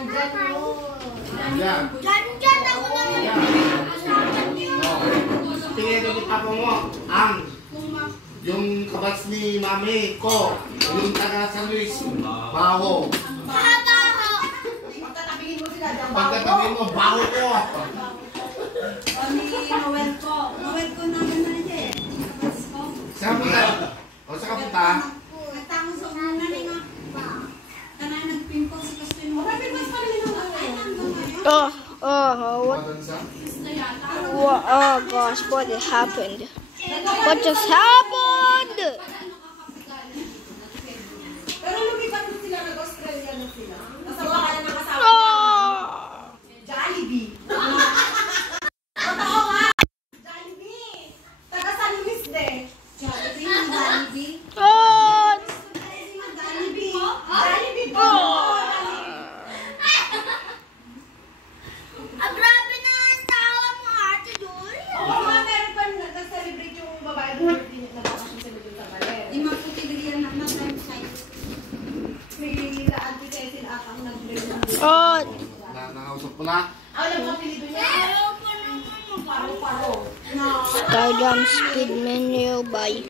Nandyan yun. Yan. Dyan ako naman. Tingin ko papa mo, yung kabats ni mami ko, yung taga San Luis, baho. Baho. Pagkatabingin mo sila dyan, Pagkatabi mo, baho ko. Ni Noel ko. Noel ko naman na niya eh. Kabats ko. Saan punta? O saan ka punta? Nagtango sa una ni nga. Kanay nagpimpol si Christine mo. Pimpos pa rin yung ay hanggang ngayon. Oh gosh, what happened? What just happened? Pero lumipat na sila, nag-Australia na sila. Kasama ka na nakasama. Jollibee. Totoo nga. Jollibee. Taga San Luis de. Jollibee, Jollibee. Oh, Jollibee. Jollibee po. grabe na ang tawa mo, Ate Julia. Oo nga, meron pa nag-celebrate yung babae ng birthday niya. Nagkakasyon sila dun sa Baler. Di maputi diriyan na time side. May Auntie Cecil at ang nag-birthday. Oh, Nakausap ko na. Ano ang apelido niya? Paro-paro. Skydam speed menu by